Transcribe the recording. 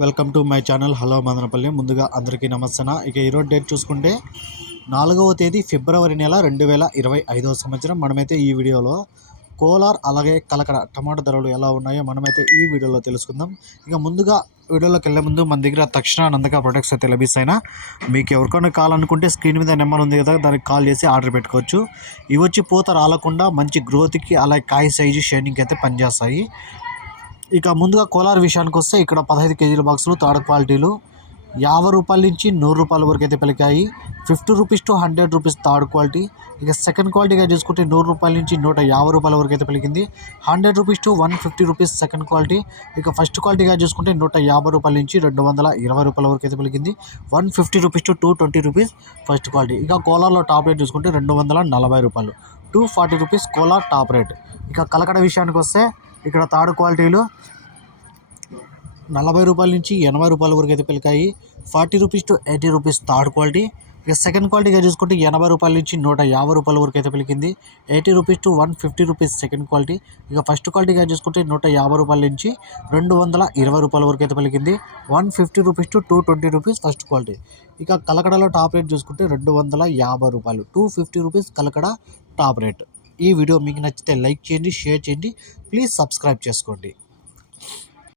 Welcome to my channel. Hello Madanapalle. ముందుగా అందరికీ నమస్తే ఇక ఈరోజు డేట్ చూసుకుంటే నాలుగవ తేదీ ఫిబ్రవరి నెల రెండు వేల ఇరవై ఐదవ సంవత్సరం. మనమైతే ఈ వీడియోలో కోలార్ అలాగే కలకడ టమాటా ధరలు ఎలా ఉన్నాయో మనమైతే ఈ వీడియోలో తెలుసుకుందాం. ఇక ముందుగా వీడియోలోకి వెళ్ళే ముందు మన దగ్గర తక్షణ నందక ప్రొడక్ట్స్ అయితే లభిస్తాయినా. మీకు ఎవరికైనా కావాలనుకుంటే స్క్రీన్ మీద నెంబర్ ఉంది కదా దానికి కాల్ చేసి ఆర్డర్ పెట్టుకోవచ్చు. ఇవి వచ్చి పూత రాలకుండా మంచి గ్రోత్కి అలాగే కాయ సైజు షేడింగ్కి అయితే పనిచేస్తాయి. ఇక ముందుగా కోలార్ విషయానికి వస్తే ఇక్కడ పదహైదు కేజీల బాక్సులు థర్డ్ క్వాలిటీలు యాభై రూపాయల నుంచి నూరు రూపాయల వరకు అయితే పలికాయి. Fifty rupees to hundred rupees third quality. ఇక సెకండ్ క్వాలిటీగా చూసుకుంటే నూరు రూపాయల నుంచి నూట యాభై రూపాయల వరకు అయితే పలికింది. Hundred rupees to one fifty rupees second quality. ఇక ఫస్ట్ క్వాలిటీగా చూసుకుంటే నూట యాభై రూపాయల నుంచి రెండు వందల ఇరవై రూపాయల వరకు అయితే పలికింది. One fifty rupees to two twenty rupees first quality. ఇక కోలార్లో టాప్ రేట్ చూసుకుంటే రెండు వందల నలభై రూపాయలు. Two forty rupees Kolar top rate. ఇక కలకడ విషయానికి వస్తే ఇక్కడ థర్డ్ క్వాలిటీలు నలభై రూపాయల నుంచి ఎనభై రూపాయల వరకు అయితే పిలకాయి. Forty rupees to eighty rupees third quality. ఇక సెకండ్ క్వాలిటీగా చూసుకుంటే ఎనభై రూపాయల నుంచి నూట యాభై రూపాయల వరకు అయితే పిలికింది. Eighty rupees to one fifty rupees second quality. ఇక ఫస్ట్ క్వాలిటీగా చూసుకుంటే నూట యాభై రూపాయల నుంచి రెండు వందల ఇరవై రూపాయల వరకు అయితే పలికింది. One fifty rupees to two twenty rupees first quality. ఇక కలకడలో టాప్ రేట్ చూసుకుంటే రెండు వందల యాభై రూపాయలు. Two fifty rupees Kalakada top rate. ఈ వీడియో మీకు నచ్చితే లైక్ చేయండి షేర్ చేయండి ప్లీజ్ సబ్స్క్రైబ్ చేసుకోండి.